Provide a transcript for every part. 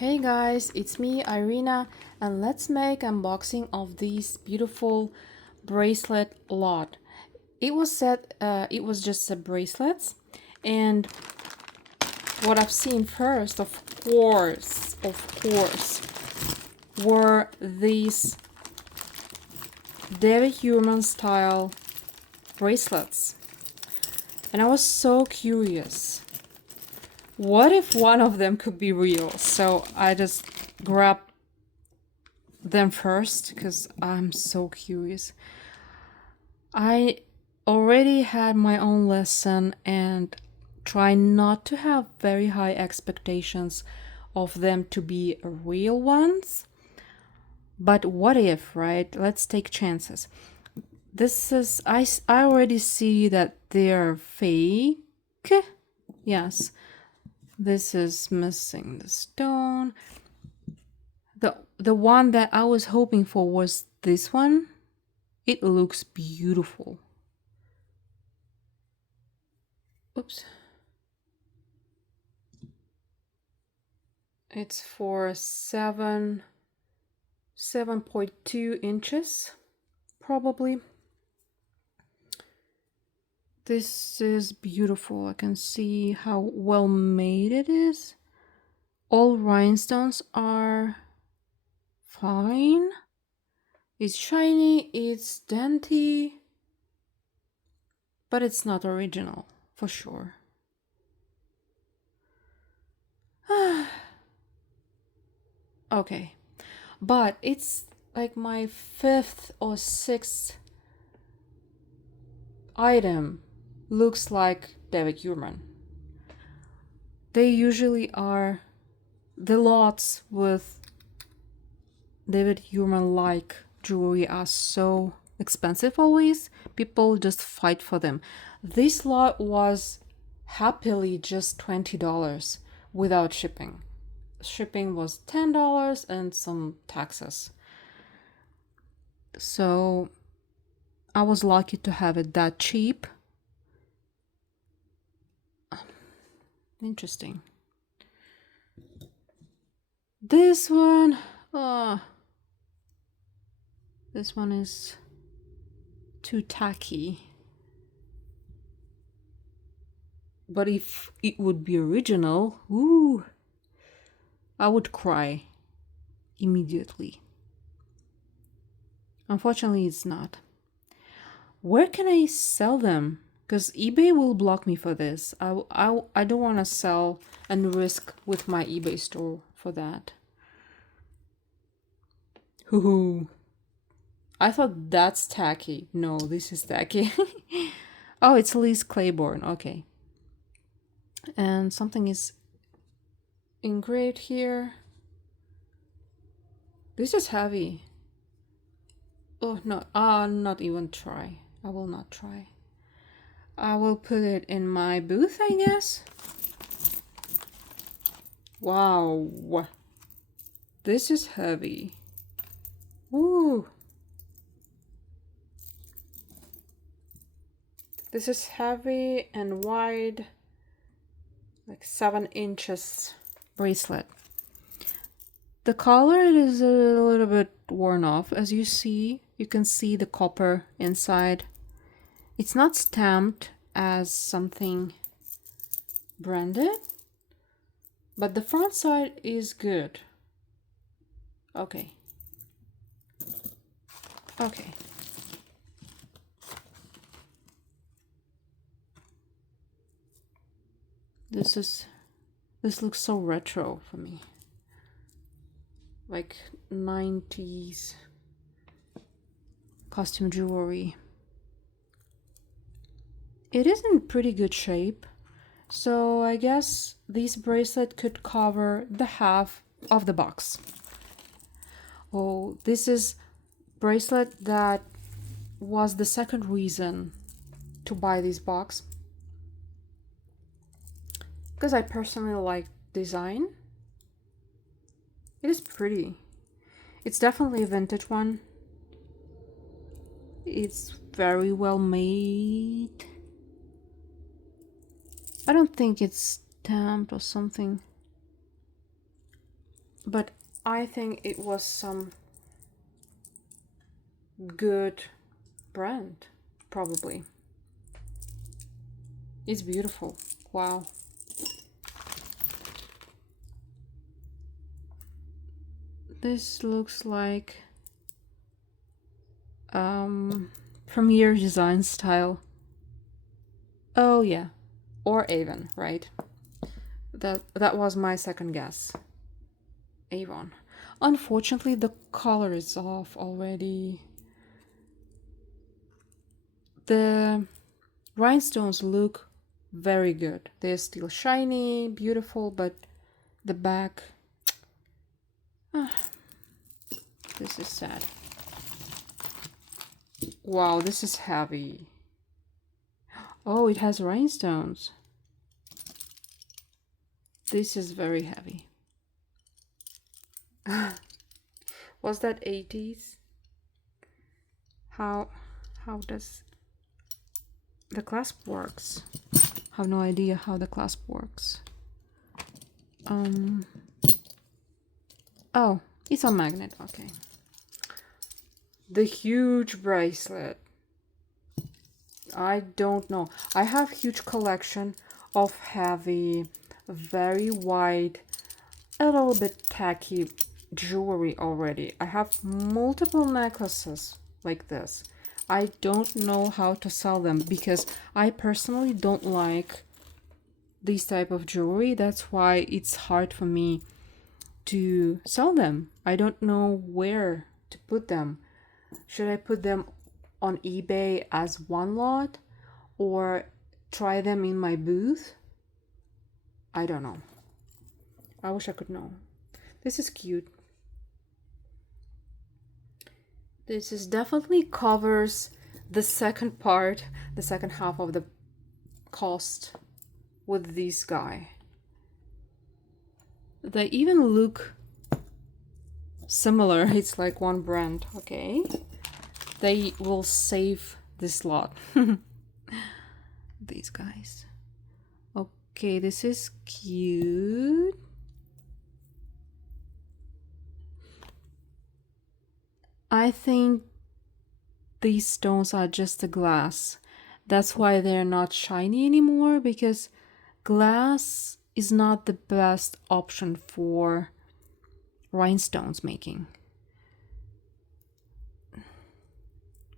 Hey guys, it's me Irina, and let's make unboxing of this beautiful bracelet lot. It was just a bracelets, and what I've seen first, of course, were these David Yurman style bracelets, and I was so curious. What if one of them could be real? So I just grabbed them first because I'm so curious. I already had my own lesson and try not to have very high expectations of them to be real ones. But what if, right? Let's take chances. I already see that they're fake. Yes. This is missing the stone. The one that I was hoping for was this one. It looks beautiful. Oops. It's for 7.2 inches, probably. This is beautiful. I can see how well made it is. All rhinestones are fine. It's shiny, it's dainty, but it's not original, for sure. Okay, but it's like my fifth or sixth item looks like David Yurman. They usually are the lots with David Yurman like jewelry are so expensive always. People just fight for them. This lot was happily just $20 without shipping. Shipping was $10 and some taxes. So I was lucky to have it that cheap. Interesting. This one, this one is too tacky. But if it would be original, ooh, I would cry immediately. Unfortunately, it's not. Where can I sell them? Because eBay will block me for this. I don't want to sell and risk with my eBay store for that. Hoo. I thought that's tacky. No, this is tacky. Oh, it's Liz Claiborne. Okay. And something is engraved here. This is heavy. Oh, no. Not even try. I will not try. I will put it in my booth, I guess. Wow. This is heavy. Ooh. This is heavy and wide. Like 7 inches bracelet. The color is a little bit worn off. As you see, you can see the copper inside. It's not stamped as something branded, but the front side is good. Okay. Okay. This looks so retro for me. Like 90s costume jewelry. It is in pretty good shape, so I guess this bracelet could cover the half of the box. Oh, this is bracelet that was the second reason to buy this box, because I personally like design. It is pretty. It's definitely a vintage one. It's very well made. I don't think it's stamped or something. but I think it was some good brand, probably. It's beautiful. Wow. This looks like Premier Design style. Oh yeah, or Avon, right? That was my second guess. Avon. Unfortunately, the color is off already. The rhinestones look very good. They're still shiny, beautiful, but the back. This is sad. Wow, this is heavy. Oh, it has rhinestones. This is very heavy. Was that 80s? How does the clasp works? I have no idea how the clasp works. Oh, it's a magnet, okay. The huge bracelet. I don't know. I have huge collection of heavy, very wide, a little bit tacky jewelry already. I have multiple necklaces like this. I don't know how to sell them because I personally don't like this type of jewelry. That's why it's hard for me to sell them. I don't know where to put them. Should I put them on eBay as one lot or try them in my booth? I don't know. I wish I could know. This is cute. This is definitely covers the second part, the second half of the cost with this guy. They even look similar. It's like one brand, okay? They will save this lot. These guys. Okay, this is cute. I think these stones are just a glass. That's why they're not shiny anymore, because glass is not the best option for rhinestones making.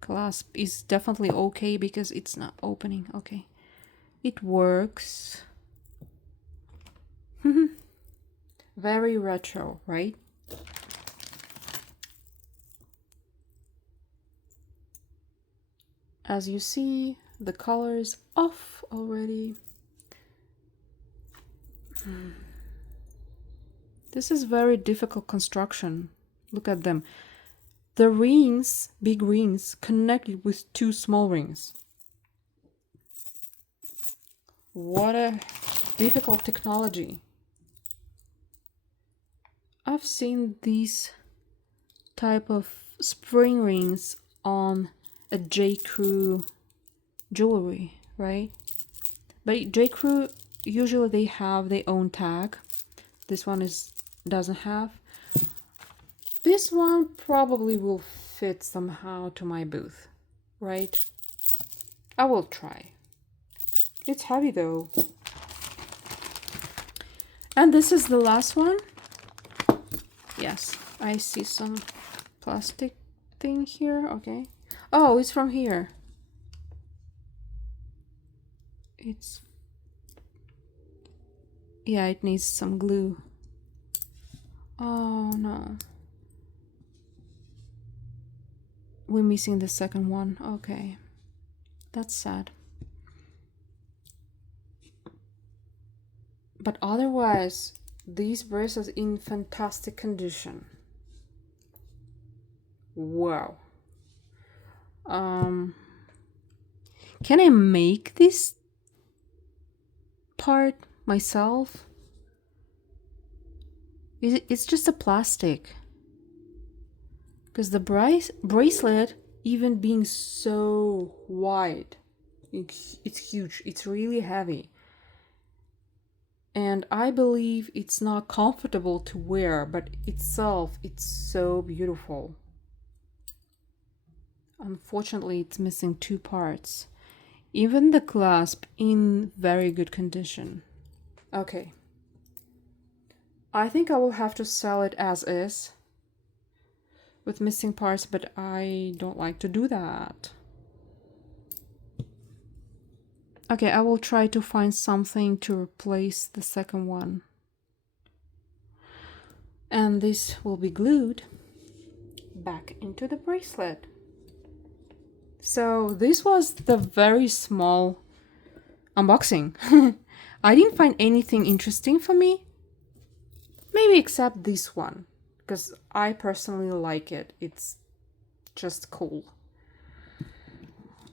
Clasp is definitely okay because it's not opening. Okay, it works. Very retro, right? As you see, the color is off already. This is very difficult construction. Look at them. The rings, big rings, connected with two small rings. What a difficult technology. I've seen these type of spring rings on a J. Crew jewelry, right? But J. Crew usually they have their own tag. This one doesn't have. This one probably will fit somehow to my booth, right? I will try. It's heavy though. And this is the last one. Yes, I see some plastic thing here. Okay. Oh, it's from here. Yeah, it needs some glue. Oh no. We're missing the second one. Okay. That's sad. But otherwise, these bracelets in fantastic condition. Wow. Can I make this part myself? It's just a plastic. Because the bracelet, even being so wide, it's huge. It's really heavy. And I believe it's not comfortable to wear, but itself, it's so beautiful. Unfortunately, it's missing two parts. Even the clasp in very good condition. Okay. I think I will have to sell it as is with missing parts, but I don't like to do that. Okay, I will try to find something to replace the second one. And this will be glued back into the bracelet. So this was the very small unboxing. I didn't find anything interesting for me. Maybe except this one, because I personally like it. It's just cool.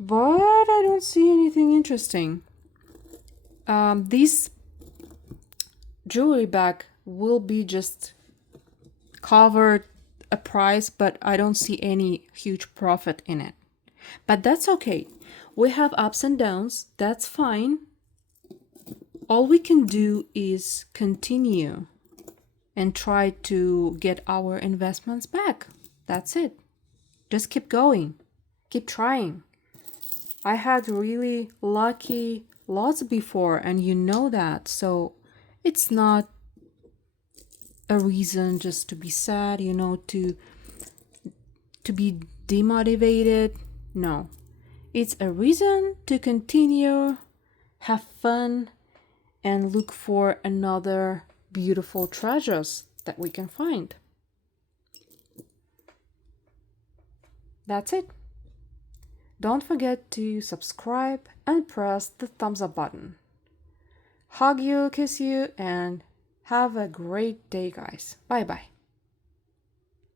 But I don't see anything interesting. This jewelry bag will be just covered a price, but I don't see any huge profit in it. But that's okay. We have ups and downs. That's fine. All we can do is continue and try to get our investments back. That's it. Just keep going. Keep trying. I had really lucky lots before, and you know that. So it's not a reason just to be sad, to be demotivated. No. It's a reason to continue, have fun, and look for another beautiful treasures that we can find. That's it. Don't forget to subscribe and press the thumbs up button. Hug you, kiss you, and have a great day, guys. Bye bye.